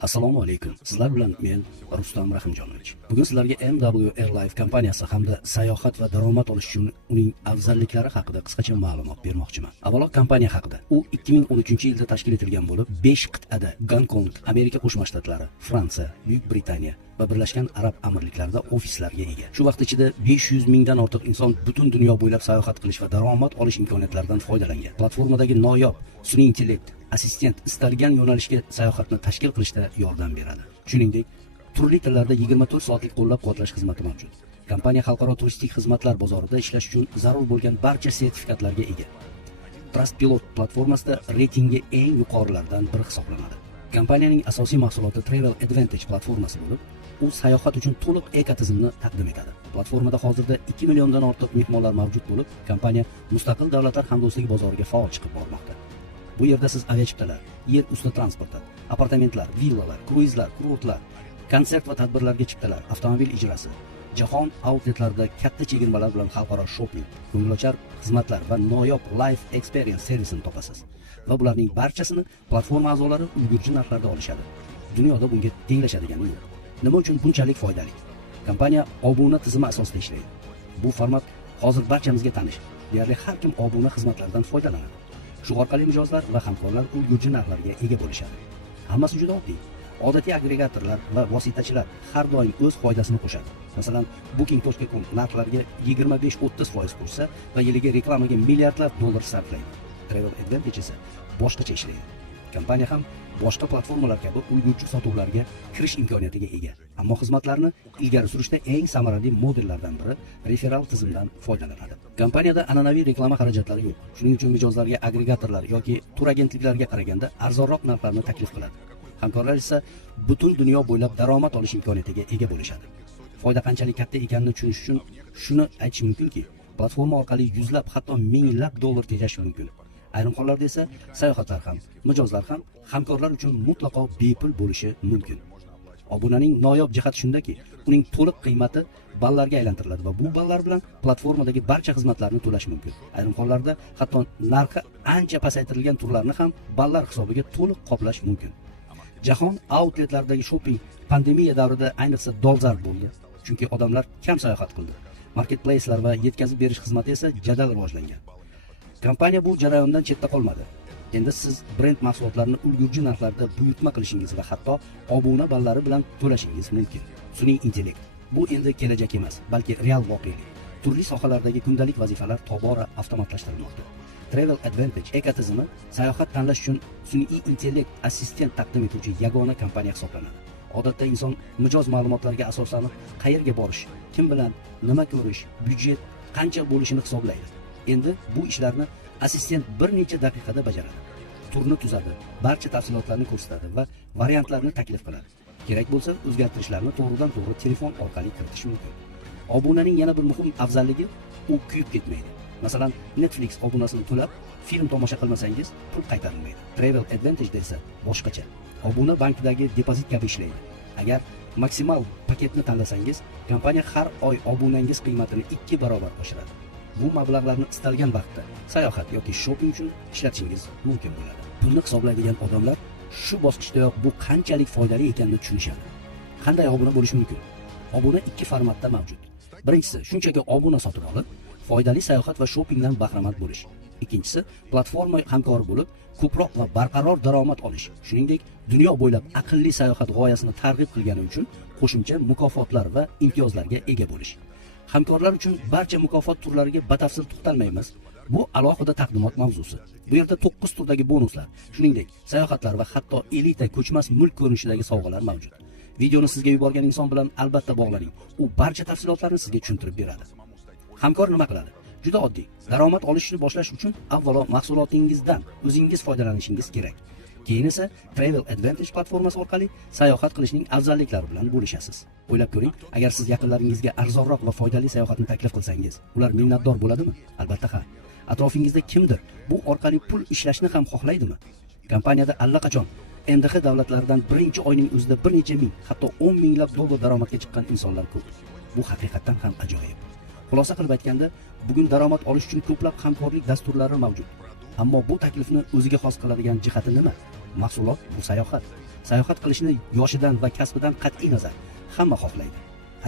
Assalomu alaykum. Sizlar bilan men Rustam Rahimjonovich. Bugun sizlarga MW Airlife kompaniyasi hamda sayohat va daromad olish uchun uning afzalliklari haqida qisqacha ma'lumot bermoqchiman. Avvalo kompaniya haqida. U 2013-yilda tashkil etilgan bo'lib, 5 qit'ada Gonkong, Amerika Qo'shma Shtatlari, Fransiya, Buyuk Britaniya va Birlashgan Arab Amirliklarida ofislarga ega. Shu vaqt ichida 500 mingdan ortiq inson butun dunyo bo'ylab sayohat qilish va daromad olish imkoniyatlaridan foydalangan. Platformadagi noyob sun'iy intellekt assistent istalgan yo'nalishga sayohatni tashkil qilishda yordam beradi. Shuningdek, turli tillarda 24 soatlik qo'llab-quvvatlash xizmati mavjud. Kompaniya xalqaro turistik xizmatlar bozorida ishlash uchun zarur bo'lgan barcha sertifikatlarga ega. Trustpilot platformasida reytingi eng yuqorilardan biri hisoblanadi. Kompaniyaning asosiy mahsuloti Travel Advantage platformasi bo'lib, u sayohat uchun to'liq ekotizimni taqdim etadi. Platformada hozirda 2 milliondan ortiq mehmonlar mavjud bo'lib, kompaniya mustaqil davlatlar hamdo'stligi bozoriga faol chiqib bormoqda. Bu yerda siz aviachiptalar, yer usti transporti, apartamentlar, villalar, kruizlar, kurortlar, konsert va tadbirlarga chiptalar, avtomobil ijrosi, jahon outletlarida katta chegirmalar bilan xalqaro shopping, ko'ngilochar xizmatlar va noyob life experience servisini topasiz. Va bularning barchasini platforma a'zolari ulgurji narxlarda olishadi. Dunyoda bunga tenglashadigani yo'q. Nima uchun bunchalik foydali? Kompaniya obuna tizimi asosida ishlaydi. Bu format hozir barchamizga tanish. Deyarli har kim obuna xizmatlaridan foydalanadi. Shu orqali mijozlar va hamkorlar ulgurji narxlarga ega bo'lishadi. Hammasi juda oddiy. Odatiy agregatorlar va vositachilar har doim o'z foydasini qo'shadi. Masalan, booking.com narxlarga 25-30% qo'shsa va yiliga reklamaga milliardlab dollar sarflaydi. Travel Advantage esa boshqacha ishlaydi. Kompaniya ham boshqa platformalar kabi ulgurji sotuvlarga kirish imkoniyatiga ega. Ammo xizmatlarni ilgari surishda eng samarali modellardan biri referral tizimdan foydalanadi. Kompaniyada an'anaviy reklama xarajatlari yo'q. Shuning uchun mijozlarga agregatorlar yoki tur agentliklarga qaraganda arzonroq narxlarni taklif qiladi. Hamkorlar esa butun dunyo bo'ylab daromad olish imkoniyatiga ega bo'lishadi. Foyda qanchalik katta ekanini tushunish uchun shuni aytish mumkinki, platforma orqali yuzlab, hatto minglab dollar tejash mumkin. Ayrim hollarda esa sayohatlar ham, mijozlar ham hamkorlar uchun mutlaqo bepul bo'lishi mumkin. Obunaning noyob jihati shundaki, uning to'liq qiymati ballarga aylantiriladi va bu ballar bilan platformadagi barcha xizmatlarni to'lash mumkin. Ayrim hollarda hatto narxi ancha pasaytirilgan turlarni ham ballar hisobiga to'liq qoplash mumkin. Jahon outletlaridagi shopping pandemiya davrida ayniqsa dolzarb bo'ldi, chunki odamlar kam sayohat qildi. Marketplacelar va yetkazib berish xizmati esa jadal rivojlangan. Kompaniya bu jarayondan chetda qolmadi. Endi siz brend mahsulotlarini ulgurji narxlarda buyurtma qilishingiz va hatto obuna ballari bilan to'lashingiz mumkin. Sun'iy intellekt bu endi kelajak emas, balki real voqelik. Turli sohalardagi kundalik vazifalar tobora avtomatlashtirilmoqda. Travel Advantage ekotizimi sayohat tanlash uchun sun'iy intellekt assistent taqdim etuvchi yagona kompaniya hisoblanadi. Odatda inson mijoz ma'lumotlariga asoslanib qayerga borish, kim bilan, nima ko'rish, byudjet qancha bo'lishini hisoblaydi. Endi bu ishlarni assistent bir necha daqiqada bajaradi. Turni tuzadi, barcha tafsilotlarni ko'rsatadi va variantlarni taklif qiladi. Kerak bo'lsa, o'zgartirishlarni to'g'ridan-to'g'ri telefon orqali kiritish mumkin. Obunaning yana bir muhim afzalligi, u kuyib ketmaydi. Masalan, Netflix obunasini to'lab, film tomosha qilmasangiz, pul qaytarilmaydi. Travel Advantage esa boshqacha. Obuna bankdagi depozit kabi ishlaydi. Agar maksimal paketni tanlasangiz, kompaniya har oy obunangiz qiymatini 2 barobar oshiradi. Bu mablag'larni istalgan vaqtda sayohat yoki shopping uchun ishlatishingiz mumkin bo'ladi. Pulni hisoblaydigan odamlar shu bosqichdayoq bu qanchalik foydali ekanini tushunishadi. Qanday obuna bo'lish mumkin? Obuna 2 formatda mavjud. Birinchisi, shunchaki obuna sotib olib, foydali sayohat va shoppingdan bahramand bo'lish. Ikkinchisi, platforma hamkori bo'lib, ko'proq va barqaror daromad olish. Shuningdek, dunyo bo'ylab aqlli sayohat g'oyasini targ'ib qilgani uchun qo'shimcha mukofotlar va imtiyozlarga ega bo'lish. Hamkorlar uchun barcha mukofot turlariga batafsil to'xtalmaymiz. Bu alohida taqdimot mavzusi. Bu yerda 9 turdagi bonuslar, shuningdek, sayohatlar va hatto elita ko'chmas mulk ko'rinishidagi sovg'alar mavjud. Videoni sizga yuborgan inson bilan albatta bog'laning. U barcha tafsilotlarni sizga tushuntirib beradi. Hamkor nima qiladi? Juda oddiy. Daromad olishni boshlash uchun avvalo mahsulotingizdan o'zingiz foydalanishingiz kerak. Keyin esa Travel Advantage platformasi orqali sayohat qilishning afzalliklari bilan bo'lishasiz. O'ylab ko'ring, agar siz yaqinlaringizga arzonroq va foydali sayohatni taklif qilsangiz, ular minnatdor bo'ladimi? Albatta ha. Atrofingizda kimdir bu orqali pul ishlashni ham xohlaydimi? Kompaniyada allaqachon MDH davlatlaridan birinchi oyning o'zida bir necha ming, hatto 10 minglab dollar daromadga chiqqan insonlar ko'p. Bu haqiqatan ham ajoyib. Xulosa qilib aytganda, bugun daromad olish uchun ko'plab hamkorlik dasturlari mavjud. Ammo bu taklifni o'ziga xos qiladigan jihati nima? Mahsulot bu sayohat. Sayohat qilishni yoshidan va kasbidan qat'iy nazar hamma xohlaydi.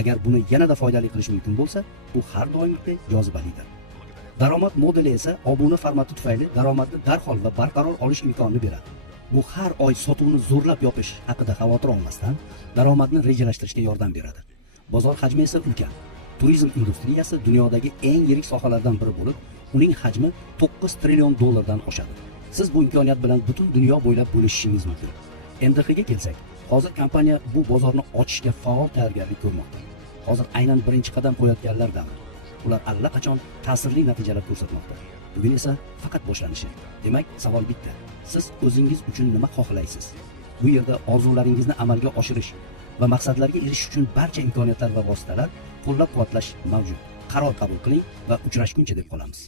Agar buni yanada foydali qilish mumkin bo'lsa, bu har doimgidek jozibalidir. Daromad modeli esa obuna formati tufayli daromadni darhol va barqaror olish imkonini beradi. Bu har oy sotuvni zo'rlab yopish haqida xavotir olmasdan daromadni rejalashtirishga yordam beradi. Bozor hajmi esa ulkan. Turizm industriyasi dunyodagi eng yirik sohalardan biri bo'lib, uning hajmi 9 trillion dollardan oshadi. Siz bu imkoniyat bilan butun dunyo bo'ylab bo'lishishingiz mumkin. MDHga kelsak, hozir kompaniya bu bozorni ochishga faol tayyorgarlik ko'rmoqda. Hozir aynan birinchi qadam qo'yayotganlar davri. Ular allaqachon ta'sirli natijalar ko'rsatmoqda. Bugun esa faqat boshlanishi. Demak, savol bitta. Siz o'zingiz uchun nima xohlaysiz? Bu yerda orzularingizni amalga oshirish va maqsadlarga erishish uchun barcha imkoniyatlar va vositalar qo'llab-quvvatlash mavjud. Qaror qabul qiling va uchrashguncha deb qolamiz.